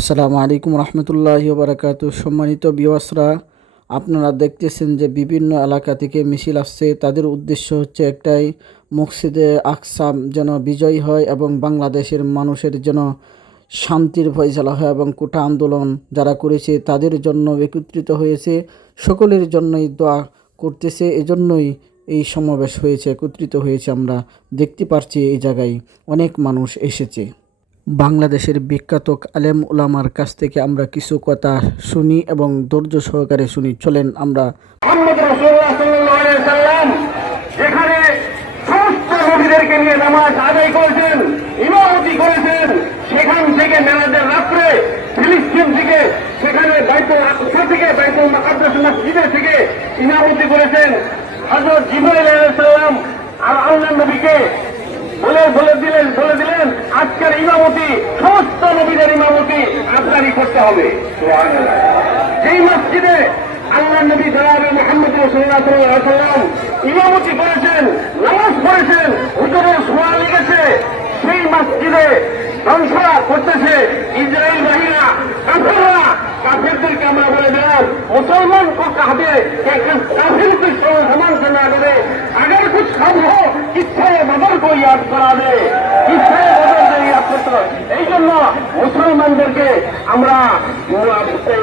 আসসালামু আলাইকুম রহমতুল্লাহি বারাকাতু। সম্মানিত ভিউয়ার্সরা, আপনারা দেখতেছেন যে বিভিন্ন এলাকা থেকে মিছিল আসছে। তাদের উদ্দেশ্য হচ্ছে একটাই, মসজিদে আকসা যেন বিজয় হয় এবং বাংলাদেশের মানুষের যেন শান্তির ফয়সালা হয় এবং কোটা আন্দোলন যারা করেছে তাদের জন্য একত্রিত হয়েছে, সকলের জন্যই দোয়া করতেছে। এজন্যই এই সমাবেশ হয়েছে, একত্রিত হয়েছে। আমরা দেখতে পারছি এই জায়গায় অনেক মানুষ এসেছে। বাংলাদেশের বিখ্যাত আলেম উলামার কাছ থেকে আমরা কিছু কথা শুনি এবং ধৈর্য সহকারে শুনি। চলেন আমরা। মুহাম্মদ রাসূলুল্লাহ সাল্লাল্লাহু আলাইহি সাল্লাম যেখানে সমস্ত নবীদেরকে নিয়ে নামাজ আদায় করেছেন, ইমামতি করেছেন, সেখান থেকে মেরাজের রাত্রে ফিলিস্তিন থেকে সেখানে বাইতুল আকসা থেকে বাইতুল মুকাদ্দাস মসজিদে থেকে ইমামতি করেছেন হযরত জিবরাইল আলাইহিস সালাম। আর আল্লাহর নবীকে বলে দিলেন আজকের ইমামতি সমস্ত নবীদের ইমামতি আপনারই করতে হবে। সুবহানাল্লাহ। যেই মসজিদে আল্লাহ নবী জনাবে মুহাম্মদ রাসূলুল্লাহ সাল্লাল্লাহু আলাইহি ওয়াসাল্লাম ইমামতি করেছেন, নামাজ পড়েছেন, হুজুরের শোয়া লেগেছে, সেই মসজিদে ধ্বংস করতেছে ইসরায়েল বাহিনীরা, কাফেররা। কাফেরদেরকে আমরা বলে দিলাম मुसलमान को कह दे कि काफिर की समान करना दे, अगर कुछ कम हो किससे बदल को याद करा दे, किससे बदल याद करते। এই জন্য মুসলমানদেরকে আমরা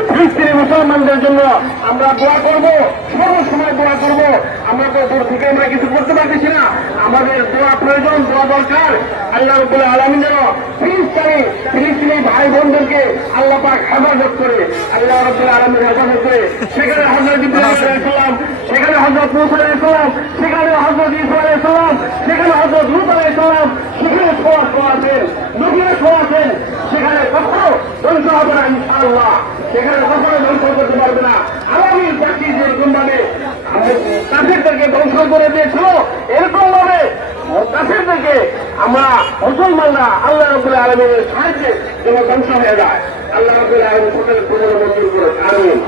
ফিলিস্তিনি মুসলমানদের জন্য আমরা দোয়া করব, সবসময় দোয়া করব। আমরা তো দূর থেকে আমরা কিছু করতে পারতেছি না, আমাদের দোয়া প্রয়োজন, দোয়া দরকার। আল্লাহ রাব্বুল আলামিন যেন ফিলিস্তিনি ভাই বোনদেরকে আল্লাহ পাক হেফাজত করে, আল্লাহ রাব্বুল আলামিন হেফাজত করে। সেখানে হযরত ইব্রাহিম আলাইহিস সালাম, সেখানে হযরত মূসা আলাইহিস সালাম, সেখানে হযরত ঈসা আলাইহিস সালাম, সেখানে হযরত লূত আলাইহিস সালাম, সেখানে ছোঁয়া আছেন, নবীরা ছোঁয়া আছেন। সেখানে কখনো ধ্বংস হবে না ইনশাআল্লাহ, সেখানে কখনো ধ্বংস করতে পারবে না। আগামীর জাতি যেরকম ভাবে কাফেরদেরকে ধ্বংস করে দিয়েছিল, এরকম ভাবে কাফেরদেরকে আমরা মুসলমানরা আল্লাহ রাব্বুল আলামিনের সাহায্যে যেন ধ্বংস হয়ে যায়। আল্লাহ রাব্বুল আলামিন সকলের পূর্ণ মঞ্জুর করে। আমিন।